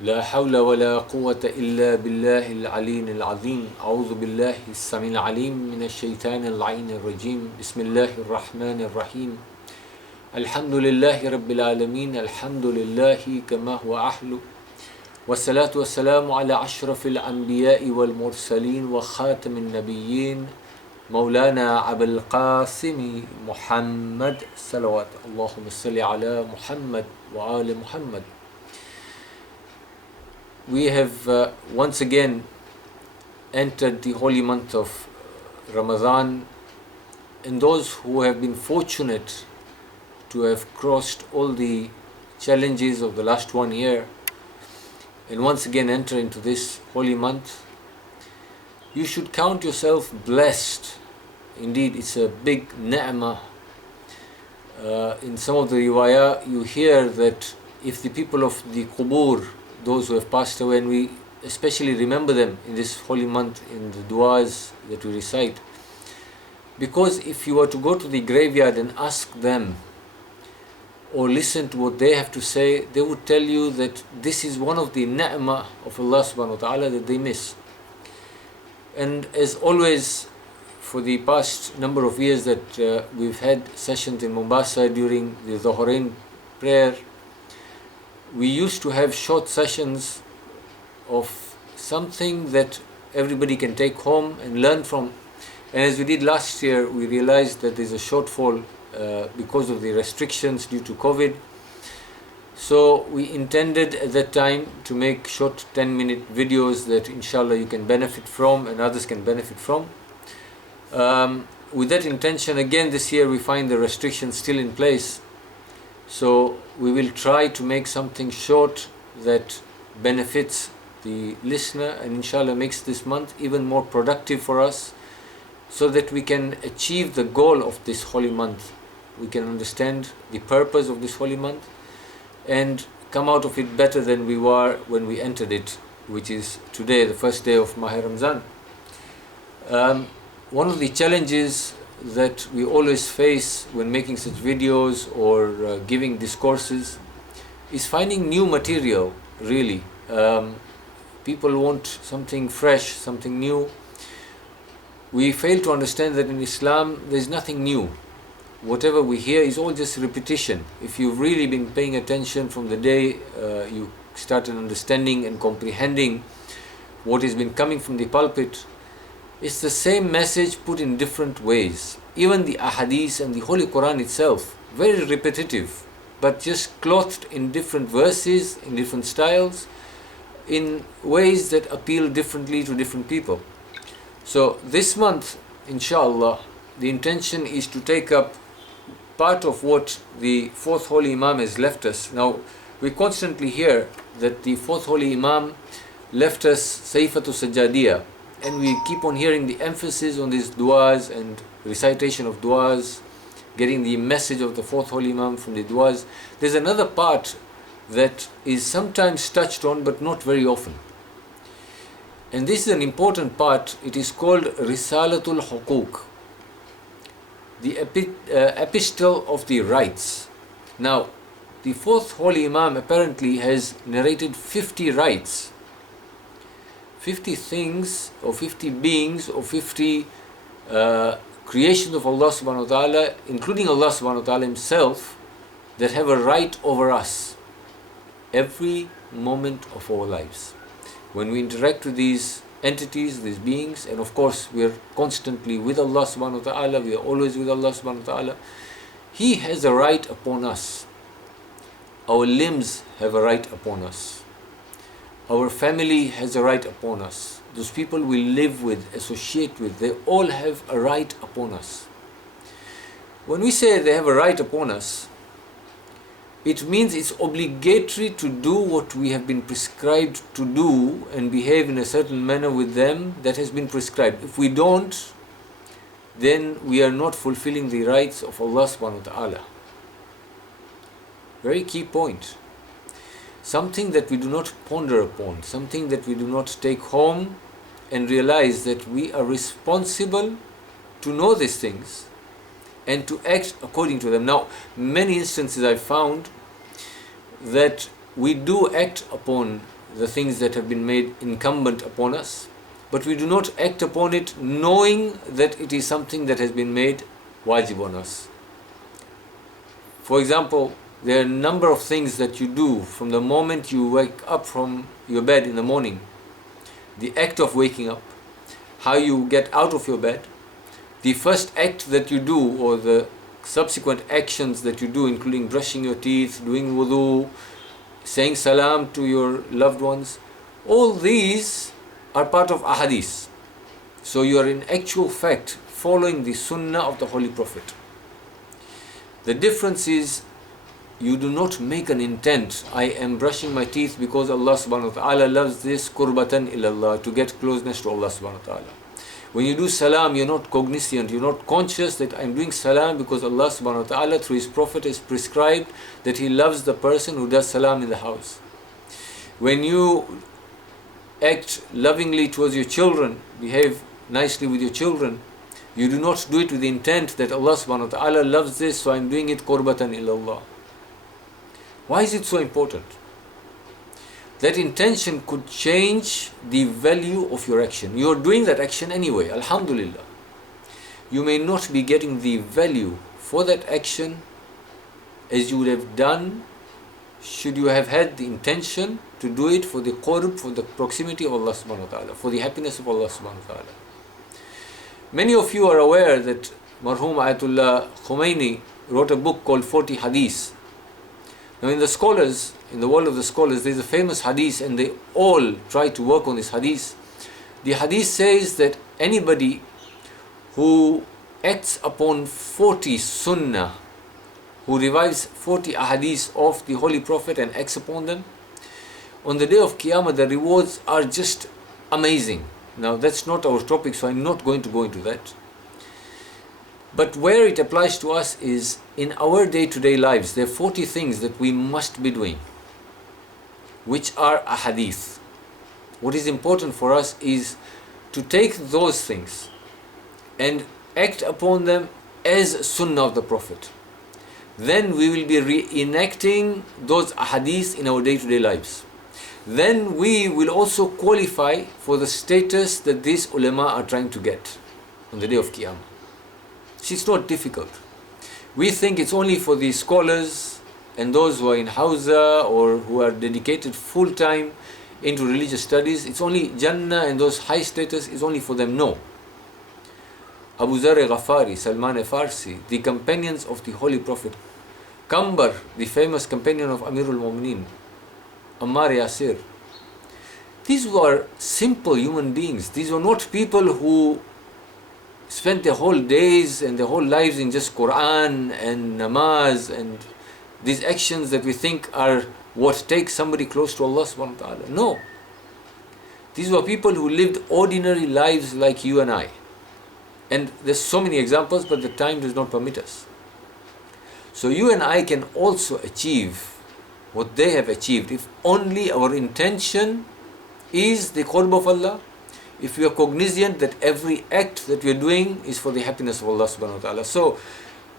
لا حول ولا قوة إلا بالله العلي العظيم أعوذ بالله السميع العليم من الشيطان اللعين الرجيم بسم الله الرحمن الرحيم الحمد لله رب العالمين الحمد لله كما هو أحلو والصلاة والسلام على أشرف الأنبياء والمرسلين وخاتم النبيين مولانا أبي القاسم محمد صلوات اللهم صل على محمد وآل محمد. We have once again entered the holy month of Ramadan, and those who have been fortunate to have crossed all the challenges of the last 1 year and once again enter into this holy month, you should count yourself blessed. Indeed, it's a big ni'mah. In some of the riwayah, you hear that if the people of the qubur, those who have passed away, and we especially remember them in this holy month in the du'as that we recite, because if you were to go to the graveyard and ask them or listen to what they have to say, they would tell you that this is one of the ni'mah of Allah SWT that they miss. And as always, for the past number of years that we've had sessions in Mombasa during the Dhuhrain prayer, we used to have short sessions of something that everybody can take home and learn from. And as we did last year, we realized that there's a shortfall because of the restrictions due to COVID. So we intended at that time to make short 10-minute videos that inshallah you can benefit from and others can benefit from. With that intention, again this year we find the restrictions still in place. So we will try to make something short that benefits the listener and inshallah makes this month even more productive for us, so that we can achieve the goal of this holy month. We can understand the purpose of this holy month and come out of it better than we were when we entered it, which is today, the first day of Mahr Ramzan. One of the challenges that we always face when making such videos or giving discourses is finding new material, really. People want something fresh, something new. We fail to understand that in Islam there is nothing new. Whatever we hear is all just repetition. If you've really been paying attention from the day you started understanding and comprehending what has been coming from the pulpit, it's the same message put in different ways. Even the ahadith and the Holy Quran itself, very repetitive, but just clothed in different verses, in different styles, in ways that appeal differently to different people. So this month, inshallah, the intention is to take up part of what the fourth Holy Imam has left us. Now, we constantly hear that the fourth Holy Imam left us Sayfatu Sajjadiyah, and we keep on hearing the emphasis on these du'as and recitation of du'as, getting the message of the fourth Holy Imam from the du'as. There's another part that is sometimes touched on but not very often. And this is an important part. It is called Risalatul Huqooq, the epistle of the rights. Now, the fourth Holy Imam apparently has narrated 50 rights, 50 things or 50 beings or 50 creations of Allah SWT, including Allah SWT himself, that have a right over us every moment of our lives. When we interact with these entities, these beings, and of course we are constantly with Allah SWT, we are always with Allah SWT, He has a right upon us. Our limbs have a right upon us. Our family has a right upon us. Those people we live with, associate with, they all have a right upon us. When we say they have a right upon us, it means it's obligatory to do what we have been prescribed to do and behave in a certain manner with them that has been prescribed. If we don't, then we are not fulfilling the rights of Allah SWT. Very key point. Something that we do not ponder upon, something that we do not take home and realize that we are responsible to know these things and to act according to them. Now, many instances I found that we do act upon the things that have been made incumbent upon us, but we do not act upon it knowing that it is something that has been made wajib on us. For example, there are a number of things that you do from the moment you wake up from your bed in the morning. The act of waking up, how you get out of your bed, the first act that you do or the subsequent actions that you do, including brushing your teeth, doing wudu, saying salam to your loved ones, all these are part of ahadith. So you are in actual fact following the sunnah of the Holy Prophet. The difference is you do not make an intent, I am brushing my teeth because Allah SWT loves this, qurbatan ilallah, to get closeness to Allah SWT. When you do salam, you're not cognizant, you're not conscious that I'm doing salam because Allah SWT through His Prophet has prescribed that He loves the person who does salam in the house. When you act lovingly towards your children, behave nicely with your children, you do not do it with the intent that Allah SWT loves this, so I'm doing it qurbatan ilallah. Why is it so important? That intention could change the value of your action. You are doing that action anyway, alhamdulillah. You may not be getting the value for that action as you would have done should you have had the intention to do it for the qurb, for the proximity of Allah subhanahu wa ta'ala, for the happiness of Allah subhanahu wa ta'ala. Many of you are aware that Marhum Ayatollah Khomeini wrote a book called 40 Hadith. Now in the world of the scholars, there is a famous hadith and they all try to work on this hadith. The hadith says that anybody who acts upon 40 sunnah, who revives 40 ahadith of the Holy Prophet and acts upon them, on the day of Qiyamah the rewards are just amazing. Now that's not our topic, so I'm not going to go into that. But where it applies to us is in our day-to-day lives. There are 40 things that we must be doing, which are ahadith. What is important for us is to take those things and act upon them as sunnah of the Prophet. Then we will be reenacting those ahadith in our day-to-day lives. Then we will also qualify for the status that these ulama are trying to get on the day of Qiyamah. It's not difficult. We think it's only for the scholars and those who are in Hawza or who are dedicated full-time into religious studies. It's only Jannah and those high status is only for them. No. Abu Zar Ghafari, Salman Farsi, the companions of the Holy Prophet, Kambar, the famous companion of Amirul Mu'mineen, Ammar Yasir. These were simple human beings. These were not people who spent their whole days and their whole lives in just Quran and namaz and these actions that we think are what takes somebody close to Allah subhanahu wa ta'ala. No. These were people who lived ordinary lives like you and I. And there's so many examples, but the time does not permit us. So you and I can also achieve what they have achieved if only our intention is the qurb of Allah, if we are cognizant that every act that we are doing is for the happiness of Allah subhanahu wa ta'ala. So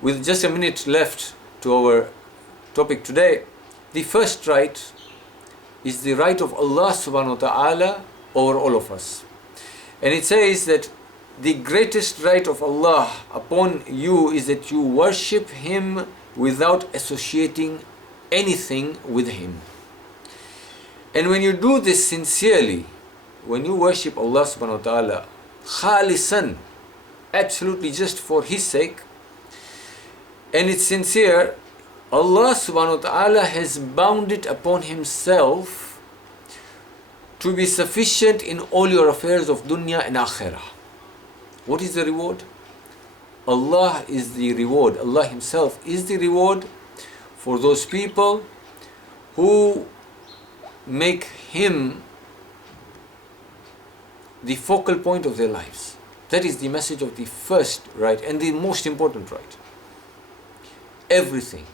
with just a minute left to our topic today, the first right is the right of Allah subhanahu wa ta'ala over all of us. And it says that the greatest right of Allah upon you is that you worship Him without associating anything with Him. And when you do this sincerely, when you worship Allah subhanahu wa ta'ala khalisan, absolutely just for His sake, and it's sincere, Allah subhanahu wa ta'ala has bound it upon Himself to be sufficient in all your affairs of dunya and akhirah. What is the reward? Allah is the reward. Allah Himself is the reward for those people who make Him the focal point of their lives. That is the message of the first right and the most important right. Everything,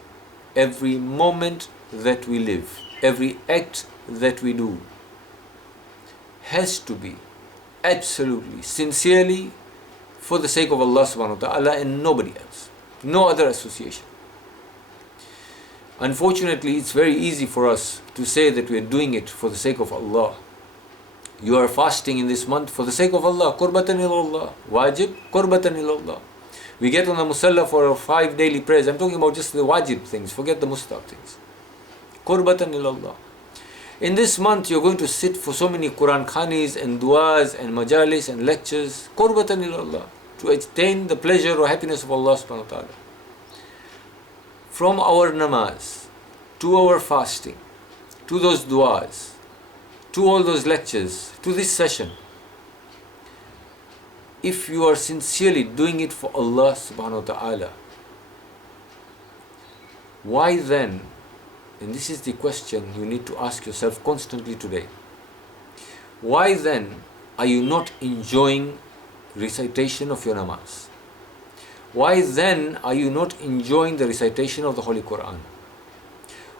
every moment that we live, every act that we do has to be absolutely, sincerely for the sake of Allah subhanahu wa ta'ala and nobody else. No other association. Unfortunately, it's very easy for us to say that we are doing it for the sake of Allah. You are fasting in this month for the sake of Allah. Qurbatan ilallah. Wajib, qurbatan ilallah. We get on the musalla for our 5 daily prayers. I'm talking about just the wajib things. Forget the mustahab things. Qurbatan ilallah. In this month, you're going to sit for so many Quran khanis and du'as and majalis and lectures. Qurbatan ilallah. To attain the pleasure or happiness of Allah subhanahu wa ta'ala. From our namaz, to our fasting, to those du'as, to all those lectures, to this session, if you are sincerely doing it for Allah subhanahu wa ta'ala, why then, and this is the question you need to ask yourself constantly today, why then are you not enjoying recitation of your namaz? Why then are you not enjoying the recitation of the Holy Quran?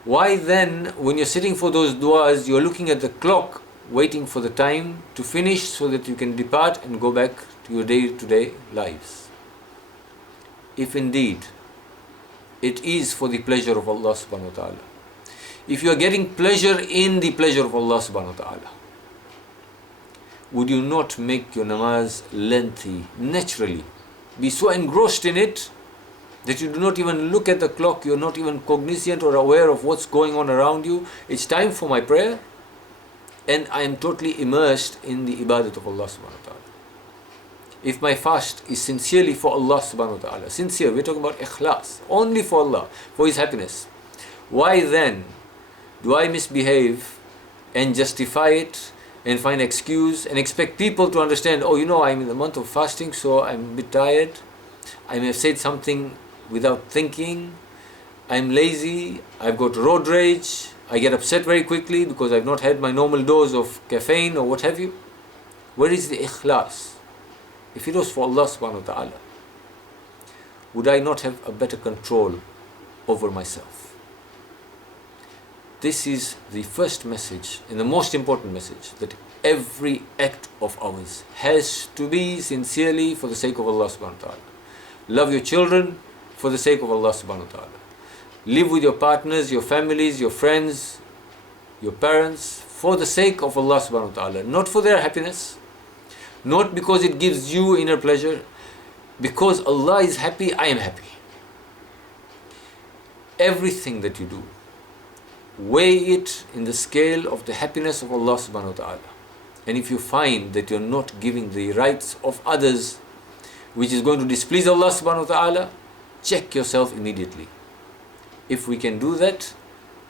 Why then, when you're sitting for those du'as, you're looking at the clock, waiting for the time to finish so that you can depart and go back to your day-to-day lives? If indeed it is for the pleasure of Allah subhanahu wa ta'ala, if you are getting pleasure in the pleasure of Allah subhanahu wa ta'ala, would you not make your namaz lengthy, naturally? Be so engrossed in it that you do not even look at the clock, you're not even cognizant or aware of what's going on around you. It's time for my prayer and I am totally immersed in the ibadat of Allah subhanahu wa ta'ala. If my fast is sincerely for Allah subhanahu wa ta'ala, sincere, we're talking about ikhlas, only for Allah, for His happiness, why then do I misbehave and justify it and find excuse and expect people to understand, oh, I'm in the month of fasting, so I'm a bit tired, I may have said something without thinking, I'm lazy, I've got road rage, I get upset very quickly because I've not had my normal dose of caffeine or what have you. Where is the ikhlas? If it was for Allah subhanahu wa ta'ala, would I not have a better control over myself? This is the first message and the most important message, that every act of ours has to be sincerely for the sake of Allah subhanahu wa ta'ala. Love your children for the sake of Allah subhanahu wa ta'ala. Live with your partners, your families, your friends, your parents for the sake of Allah subhanahu wa ta'ala. Not for their happiness, not because it gives you inner pleasure. Because Allah is happy, I am happy. Everything that you do, weigh it in the scale of the happiness of Allah subhanahu wa ta'ala. And if you find that you're not giving the rights of others, which is going to displease Allah subhanahu wa ta'ala, check yourself immediately. If we can do that,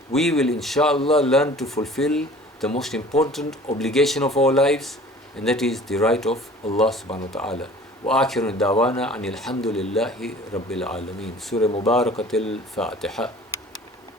we will inshallah learn to fulfill the most important obligation of our lives, and that is the right of Allah subhanahu wa ta'ala. وآخر دعوانا أن الحمد لله رب العالمين. Surah Mubarakatil Fatiha.